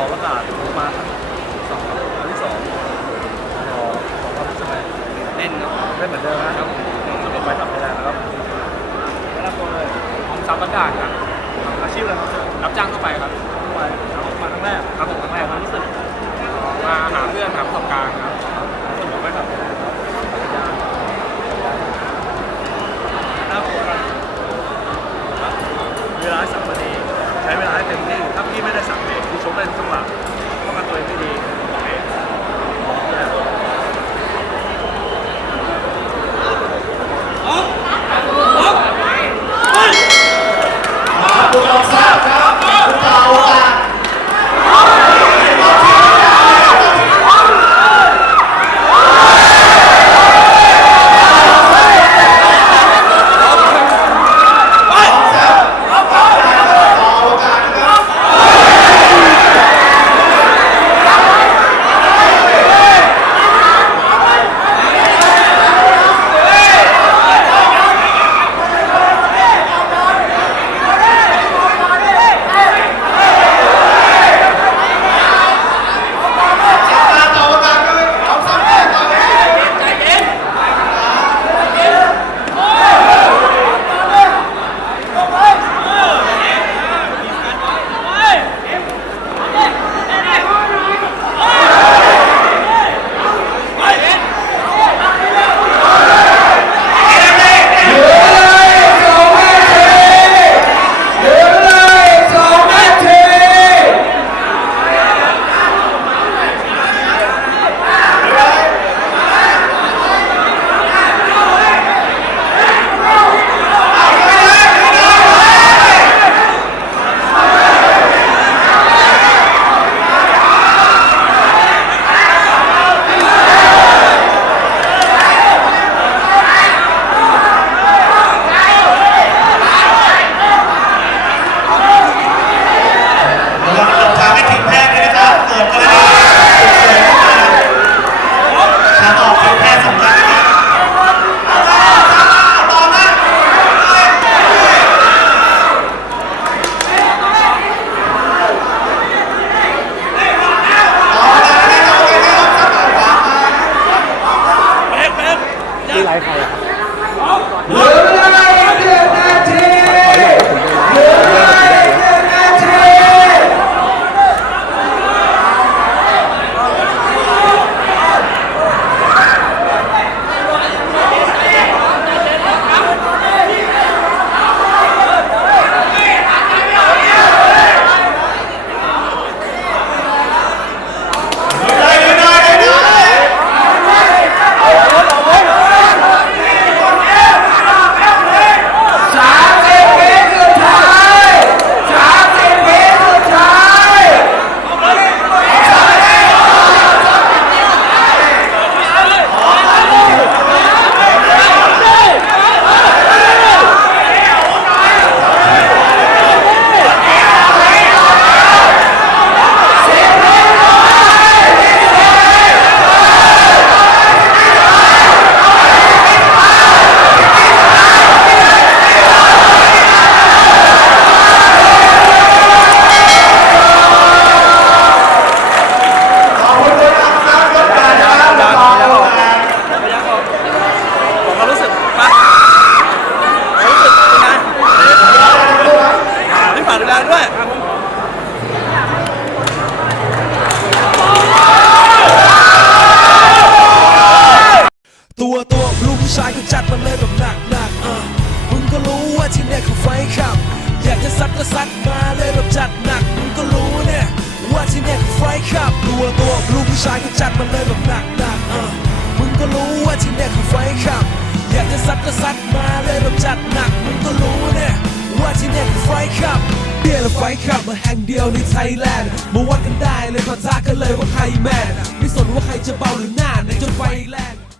อประกาศมาสองครั้งที่สองรอขอครู้สึกใหมเต้นเนาะได้เหมือนเดิมนะครับผมไปทำไทยแลนด์นะครับได้รับเลยผมซับอากาศครับอาชีพอะไรครับรับจ้างเข้าไปครับทั่วไปครับผมมาครั้งแรกครับผมครั้งแรกมันรู้สึกมาหาเพื่อนหาประสบการณ์ครับ ผู้ชายก็จัดมันเลยแบบหนักหนักอะมึงก็รู้ว่าที่เนี่ยคือไฟขับ อยากจะซัดก็ซัดมาเลยแบบจัดหนัก มึงก็รู้เนี่ยว่าที่เนี่ยคือไฟขับตัวตัวลูกผู้ชายก็จัดมันเลยแบบหนักหนักอะมึงก็รู้ว่าที่เนี่ยคือไฟขับ อยากจะซัดก็ซัดมาเลยแบบจัดหนัก มึงก็รู้เนี่ยว่าที่เนี่ยคือไฟขับเดียและไฟขับมาแห่งเดียวในไทยแลนด์มาวัดกันได้เลยปะทะกันเลยว่าใครแมนไม่สนว่าใครจะเบาหรือหน้าในจนไฟแรง